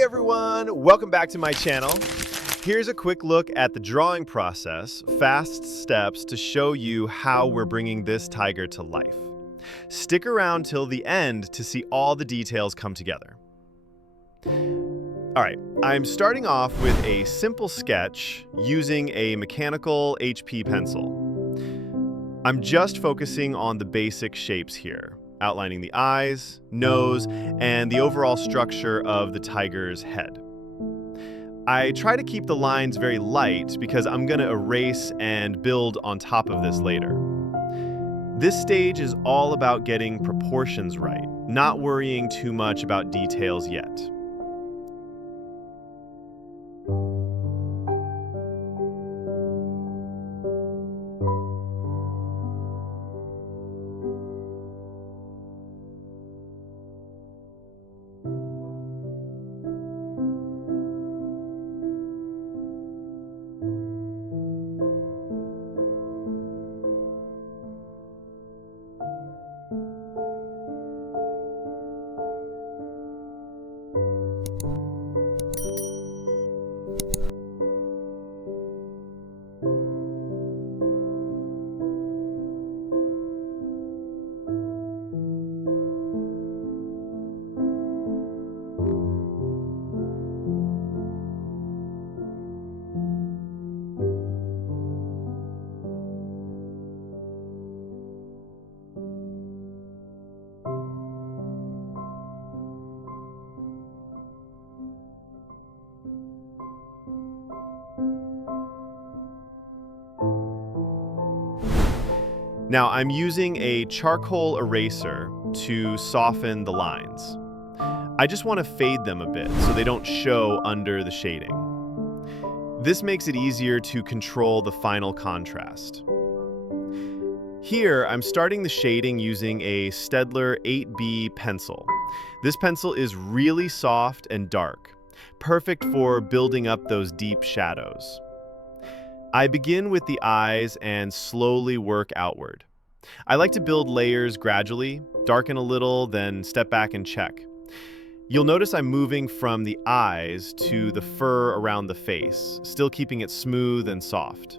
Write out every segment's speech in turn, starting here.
Hey everyone, welcome back to my channel. Here's a quick look at the drawing process, fast steps to show you how we're bringing this tiger to life. Stick around till the end to see all the details come together. All right, I'm starting off with a simple sketch using a mechanical HP pencil. I'm just focusing on the basic shapes here, outlining the eyes, nose, and the overall structure of the tiger's head. I try to keep the lines very light because I'm going to erase and build on top of this later. This stage is all about getting proportions right, not worrying too much about details yet. Now I'm using a charcoal eraser to soften the lines. I just want to fade them a bit so they don't show under the shading. This makes it easier to control the final contrast. Here, I'm starting the shading using a Staedtler 8B pencil. This pencil is really soft and dark, perfect for building up those deep shadows. I begin with the eyes and slowly work outward. I like to build layers gradually, darken a little, then step back and check. You'll notice I'm moving from the eyes to the fur around the face, still keeping it smooth and soft.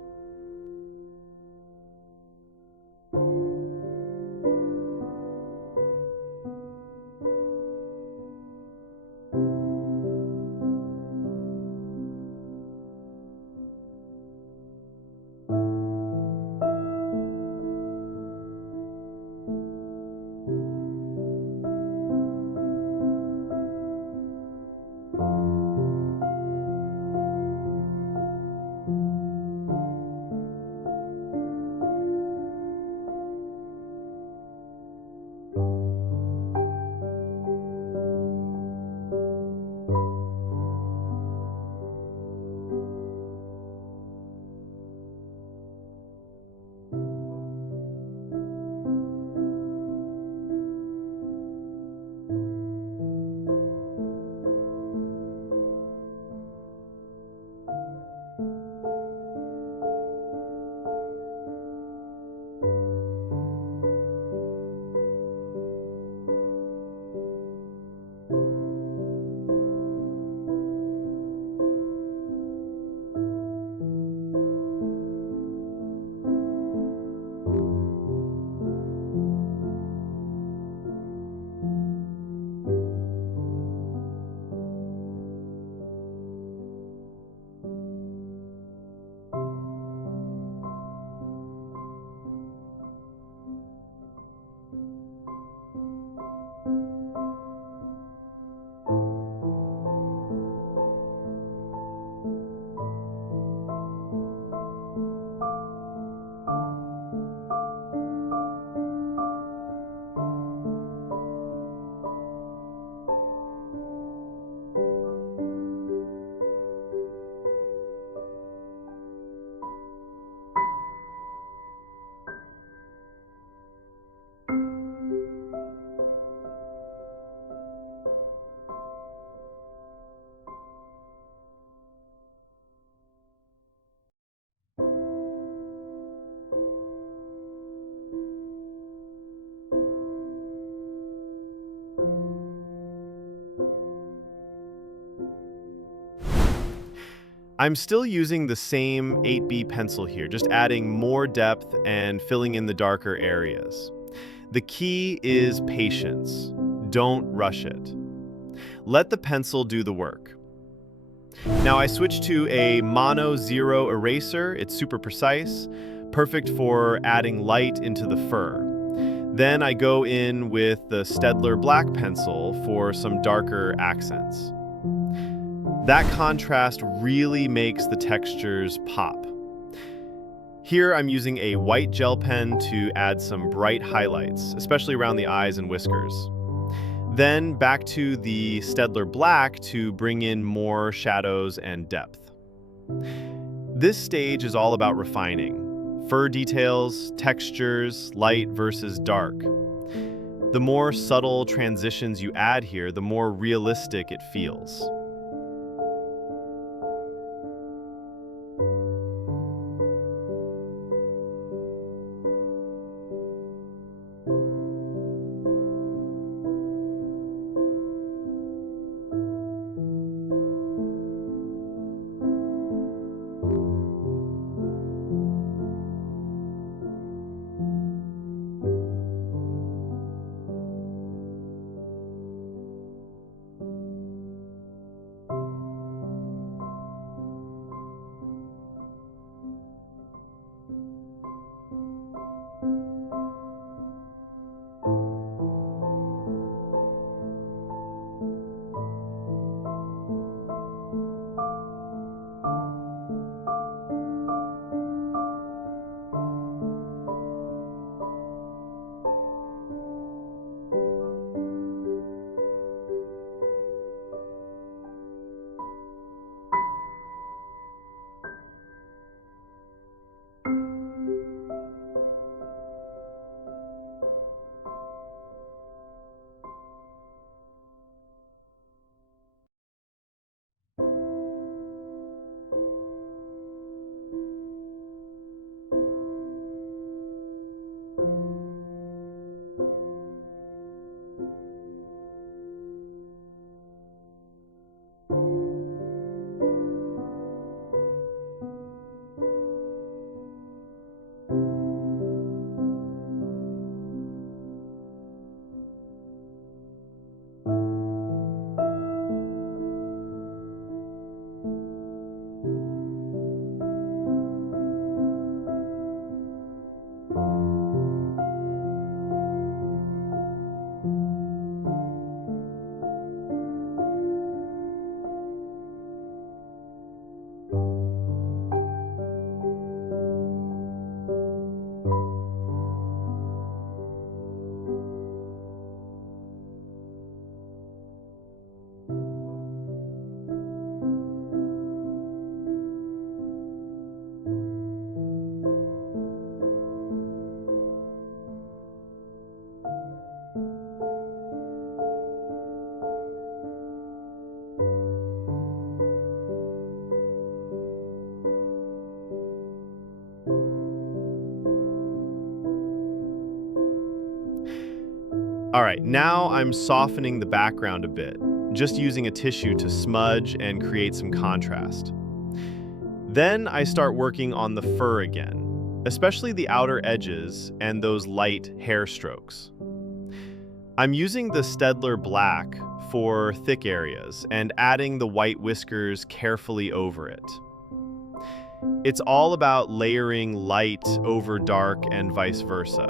I'm still using the same 8B pencil here, just adding more depth and filling in the darker areas. The key is patience. Don't rush it. Let the pencil do the work. Now I switched to a mono zero eraser. It's super precise, perfect for adding light into the fur. Then I go in with the Staedtler Black pencil for some darker accents. That contrast really makes the textures pop. Here I'm using a white gel pen to add some bright highlights, especially around the eyes and whiskers. Then back to the Staedtler Black to bring in more shadows and depth. This stage is all about refining. Fur details, textures, light versus dark. The more subtle transitions you add here, the more realistic it feels. All right, now I'm softening the background a bit, just using a tissue to smudge and create some contrast. Then I start working on the fur again, especially the outer edges and those light hair strokes. I'm using the Staedtler Black for thick areas and adding the white whiskers carefully over it. It's all about layering light over dark and vice versa.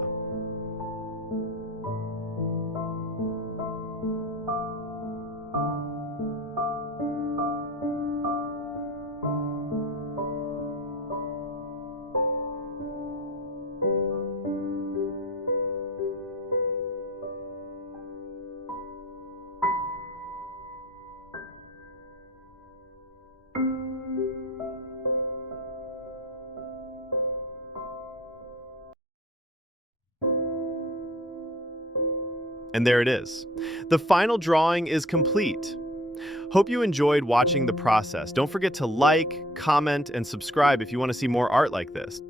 And there it is. The final drawing is complete. Hope you enjoyed watching the process. Don't forget to like, comment, and subscribe if you want to see more art like this.